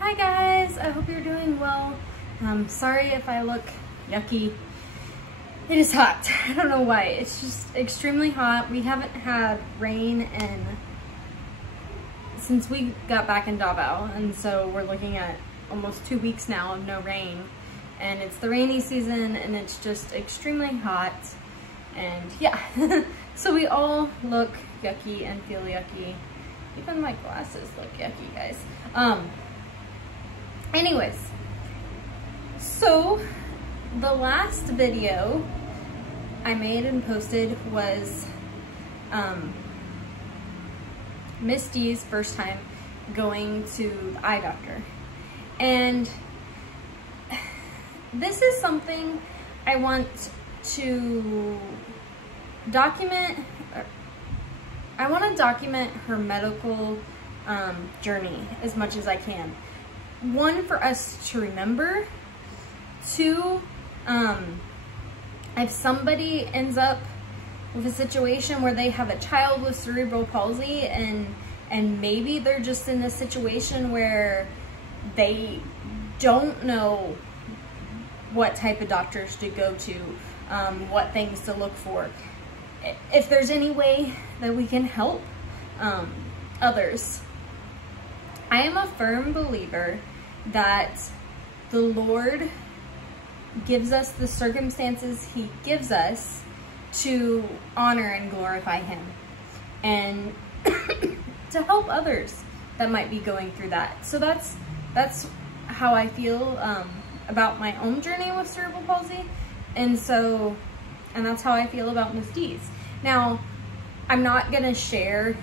Hi guys, I hope you're doing well. Sorry if I look yucky. It is hot. I don't know why. It's just extremely hot. We haven't had rain since we got back in Davao, and so we're looking at almost 2 weeks now of no rain. And it's the rainy season and it's just extremely hot. And yeah, so we all look yucky and feel yucky. Even my glasses look yucky, guys. Anyways, so the last video I made and posted was Miss D's first time going to the eye doctor. And this is something I want to document. I want to document her medical journey as much as I can. One, for us to remember. Two, if somebody ends up with a situation where they have a child with cerebral palsy and maybe they're just in a situation where they don't know what type of doctors to go to, what things to look for. If there's any way that we can help others. I am a firm believer that the Lord gives us the circumstances He gives us to honor and glorify Him, and to help others that might be going through that. So that's how I feel about my own journey with cerebral palsy, and that's how I feel about Miss D's. Now, I'm not gonna share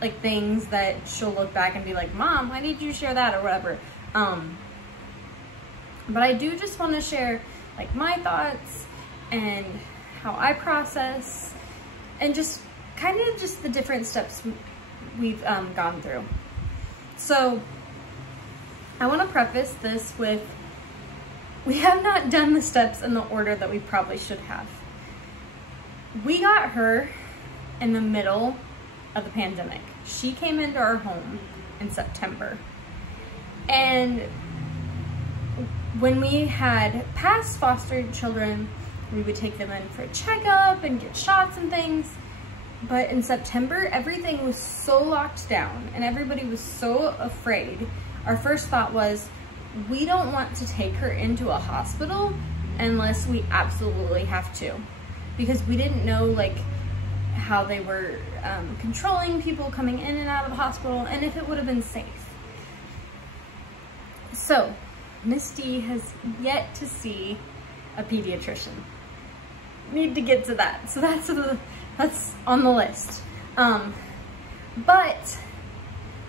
like things that she'll look back and be like, Mom, why did you share that, or whatever. But I do just want to share like my thoughts and how I process, and just kind of just the different steps we've gone through. So I want to preface this with, we have not done the steps in the order that we probably should have. We got her in the middle of the pandemic. She came into our home in September. And when we had past fostered children, we would take them in for a checkup and get shots and things. But in September, everything was so locked down and everybody was so afraid. Our first thought was, we don't want to take her into a hospital unless we absolutely have to, because we didn't know like how they were controlling people coming in and out of the hospital, and if it would have been safe. So Miss D has yet to see a pediatrician. Need to get to that. So that's on the list. But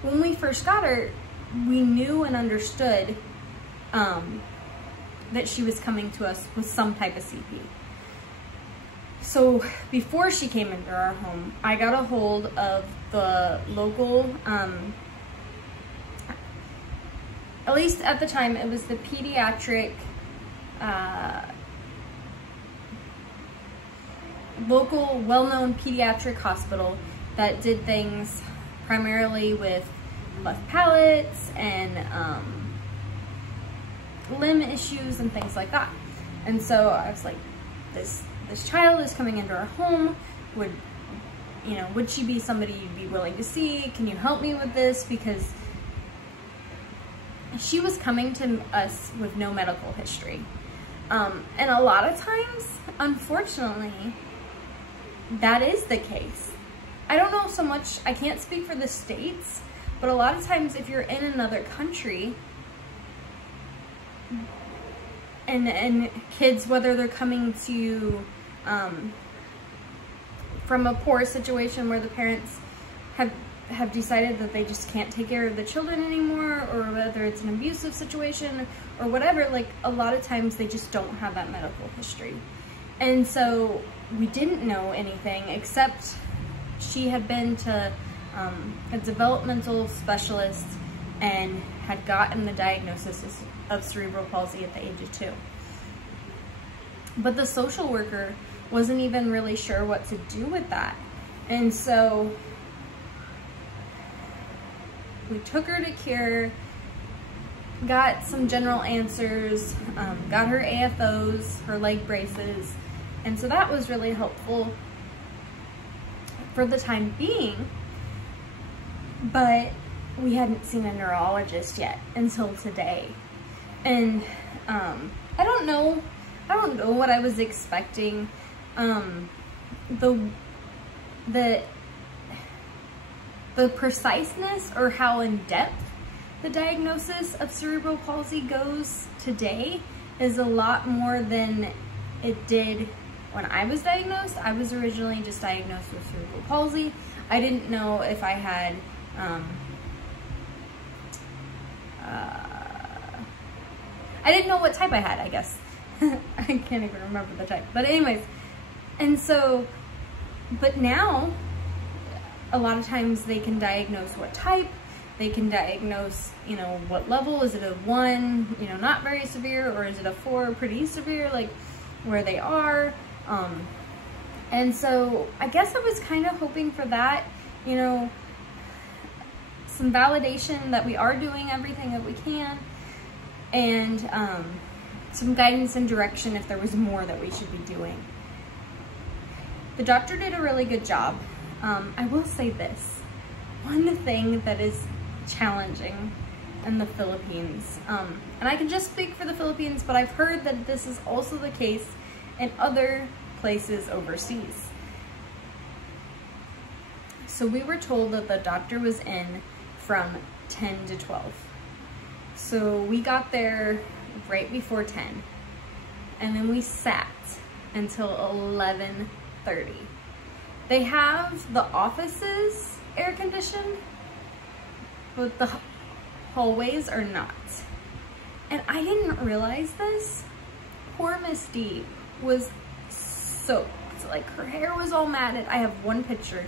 when we first got her, we knew and understood that she was coming to us with some type of CP. So before she came into our home, I got a hold of the local, at least at the time, it was the pediatric, local well-known pediatric hospital that did things primarily with left palates and limb issues and things like that. And so I was like, this child is coming into our home. Would she be somebody you'd be willing to see? Can you help me with this? Because she was coming to us with no medical history. And a lot of times, unfortunately, that is the case. I don't know so much, I can't speak for the states, but a lot of times if you're in another country, and kids, whether they're coming to you from a poor situation where the parents have decided that they just can't take care of the children anymore, or whether it's an abusive situation or whatever, like a lot of times they just don't have that medical history. And so we didn't know anything except she had been to a developmental specialist and had gotten the diagnosis of cerebral palsy at the age of 2. But the social worker wasn't even really sure what to do with that. And so we took her to Cure, got some general answers, got her AFOs, her leg braces, and so that was really helpful for the time being, but we hadn't seen a neurologist yet until today. And I don't know what I was expecting. The preciseness or how in depth the diagnosis of cerebral palsy goes today is a lot more than it did when I was diagnosed. I was originally just diagnosed with cerebral palsy. I didn't know if I had I didn't know what type I had, I guess. I can't even remember the type. But anyways, and so, but now, a lot of times they can diagnose what type, they can diagnose, you know, what level. Is it a 1, you know, not very severe, or is it a 4, pretty severe, like where they are. And so I guess I was kind of hoping for that, you know, some validation that we are doing everything that we can, and some guidance and direction if there was more that we should be doing. The doctor did a really good job. I will say this, one thing that is challenging in the Philippines, and I can just speak for the Philippines, but I've heard that this is also the case in other places overseas. So we were told that the doctor was in from 10 to 12. So we got there right before 10, and then we sat until 11:30. They have the offices air conditioned, but the hallways are not. And I didn't realize this. Poor Miss D was soaked. Like, her hair was all matted. I have one picture.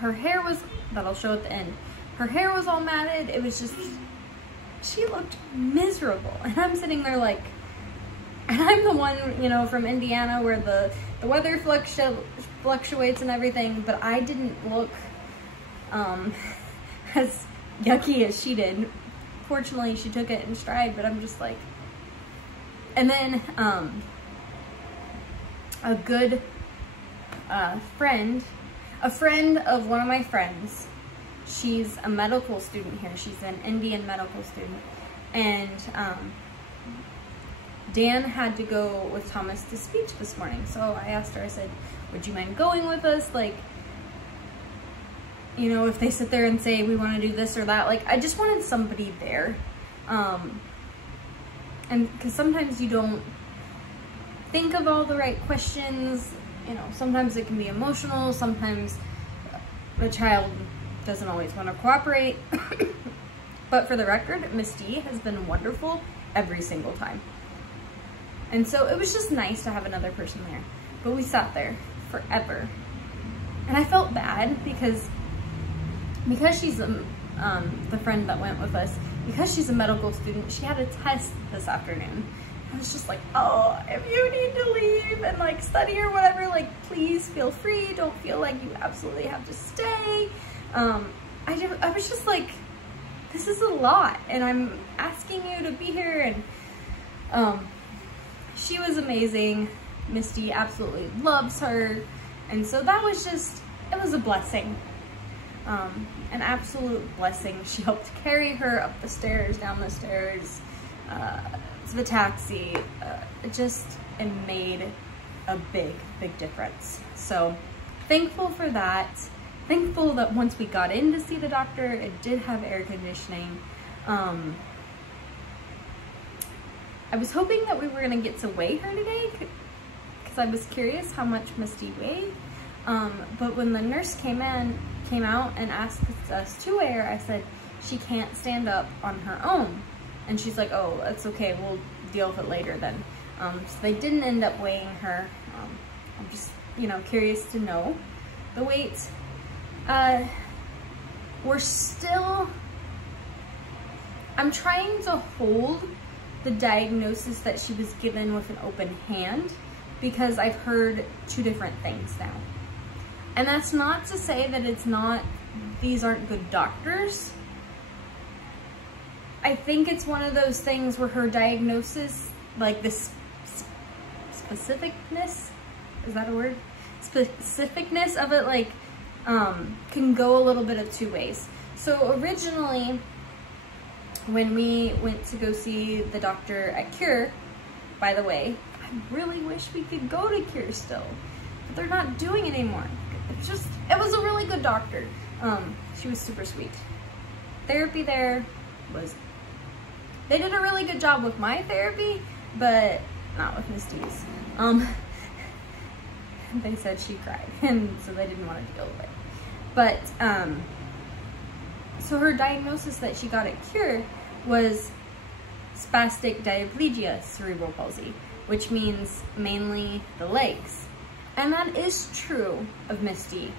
Her hair was, that I'll show at the end. Her hair was all matted. It was just, she looked miserable. And I'm sitting there like, and I'm the one, you know, from Indiana where the weather fluctuates and everything, but I didn't look as yucky as she did. Fortunately, she took it in stride, but I'm just like, and then a good friend of one of my friends, she's a medical student here. She's an Indian medical student, and Dan had to go with Thomas to speech this morning. So I asked her, I said, would you mind going with us? Like, you know, if they sit there and say, we want to do this or that, like, I just wanted somebody there. And because sometimes you don't think of all the right questions, you know, sometimes it can be emotional, sometimes the child doesn't always want to cooperate. But for the record, Miss D has been wonderful every single time. And so it was just nice to have another person there. But we sat there forever. And I felt bad because she's the friend that went with us, because she's a medical student, she had a test this afternoon. I was just like, oh, if you need to leave and like study or whatever, like, please feel free. Don't feel like you absolutely have to stay. I was just like, this is a lot, and I'm asking you to be here. And she was amazing. Misty absolutely loves her. And so that was just, it was a blessing. An absolute blessing. She helped carry her up the stairs, down the stairs, to the taxi. It made a big, big difference. So thankful for that. Thankful that once we got in to see the doctor, it did have air conditioning. I was hoping that we were gonna get to weigh her today, because I was curious how much Misty weighed. But when the nurse came out and asked us to weigh her, I said, she can't stand up on her own. And she's like, oh, that's okay, we'll deal with it later then. So they didn't end up weighing her. I'm just, you know, curious to know the weight. We're still, I'm trying to hold the diagnosis that she was given with an open hand, because I've heard 2 different things now. And that's not to say that it's not these aren't good doctors. I think it's one of those things where her diagnosis, like this specificness, is that a word? Specificness of it, like, can go a little bit of two ways. So originally, when we went to go see the doctor at Cure, by the way, I really wish we could go to Cure still, but they're not doing it anymore. It was a really good doctor. She was super sweet. Therapy there was, they did a really good job with my therapy, but not with Misty's. They said she cried, and so they didn't want to deal with it. But, so her diagnosis that she got at Cure was spastic diplegia cerebral palsy, which means mainly the legs. And that is true of Misty,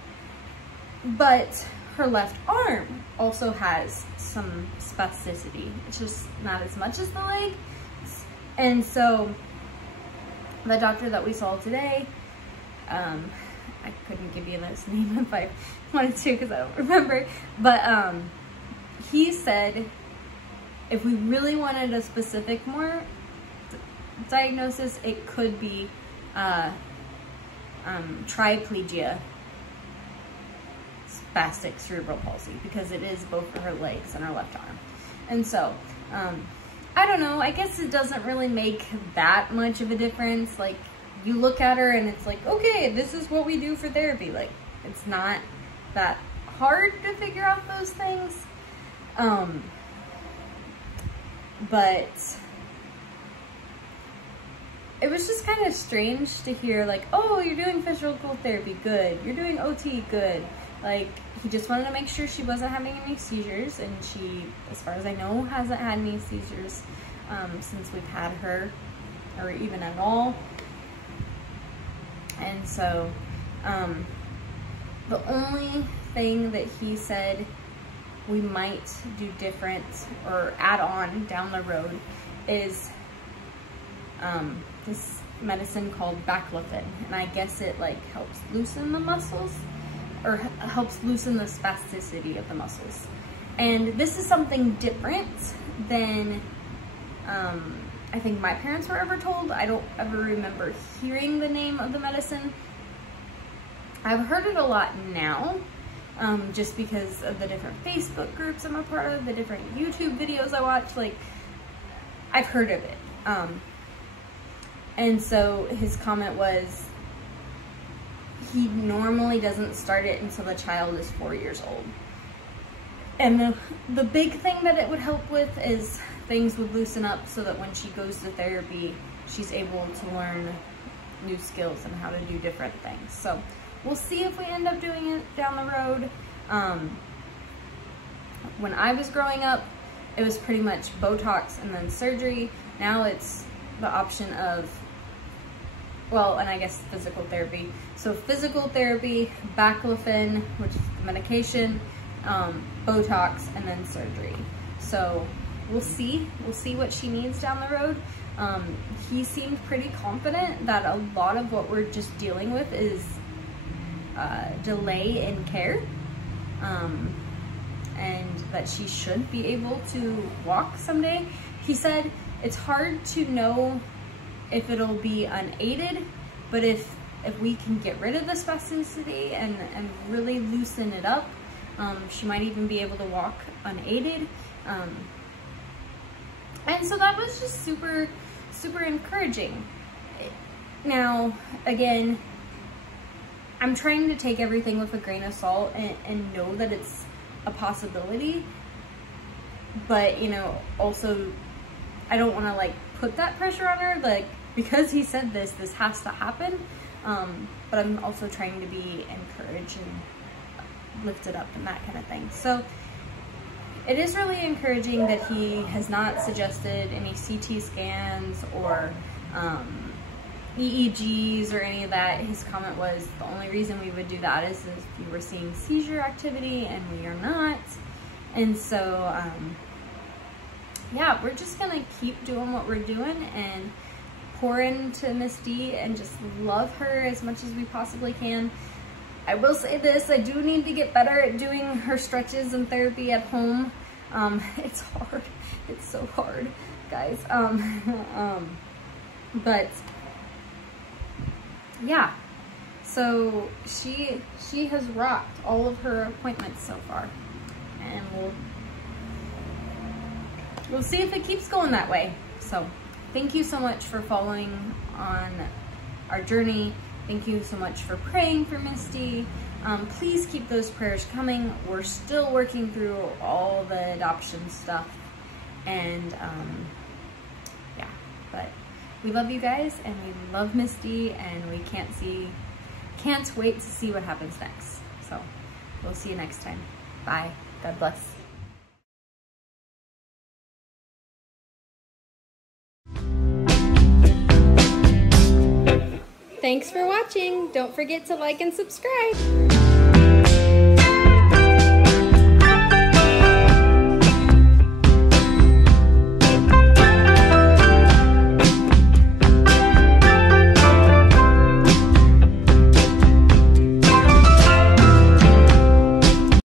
but her left arm also has some spasticity. It's just not as much as the leg. And so the doctor that we saw today, I couldn't give you this name if I wanted to because I don't remember, but he said if we really wanted a specific more diagnosis, it could be triplegia spastic cerebral palsy, because it is both for her legs and her left arm. And so I don't know, I guess it doesn't really make that much of a difference. Like, you look at her and it's like, okay, this is what we do for therapy. Like, it's not that hard to figure out those things. But it was just kind of strange to hear, like, oh, you're doing physical therapy, good. You're doing OT, good. Like, he just wanted to make sure she wasn't having any seizures, and she, as far as I know, hasn't had any seizures since we've had her, or even at all. And so, the only thing that he said we might do different or add on down the road is this medicine called baclofen, and I guess it like helps loosen the muscles, or helps loosen the spasticity of the muscles. And this is something different than I think my parents were ever told. I don't ever remember hearing the name of the medicine. I've heard it a lot now, just because of the different Facebook groups I'm a part of, the different YouTube videos I watch. Like, I've heard of it. And so his comment was, he normally doesn't start it until the child is 4 years old. And the big thing that it would help with is things would loosen up so that when she goes to therapy, she's able to learn new skills and how to do different things. So we'll see if we end up doing it down the road. When I was growing up, it was pretty much Botox and then surgery. Now it's the option of, well, and I guess physical therapy. So physical therapy, baclofen, which is the medication, Botox, and then surgery. So we'll see what she needs down the road. He seemed pretty confident that a lot of what we're just dealing with is delay in care, and that she should be able to walk someday. He said it's hard to know if it'll be unaided, but if we can get rid of the spasticity and really loosen it up, she might even be able to walk unaided. And so that was just super, super encouraging. Now, again, I'm trying to take everything with a grain of salt and know that it's a possibility, but, you know, also I don't want to like put that pressure on her, like, because he said this has to happen. But I'm also trying to be encouraged and lifted up and that kind of thing. So it is really encouraging that he has not suggested any CT scans or EEGs or any of that. His comment was the only reason we would do that is if you were seeing seizure activity, and we are not. And so, yeah, we're just gonna keep doing what we're doing and pour into Miss D and just love her as much as we possibly can. I will say this, I do need to get better at doing her stretches and therapy at home. It's hard. It's so hard, guys. But yeah, so she has rocked all of her appointments so far, and we'll see if it keeps going that way. So thank you so much for following on our journey. Thank you so much for praying for Misty. Please keep those prayers coming. We're still working through all the adoption stuff, and yeah, but we love you guys, and we love Misty, and we can't wait to see what happens next. So we'll see you next time. Bye. God bless. Thanks for watching. Don't forget to like and subscribe.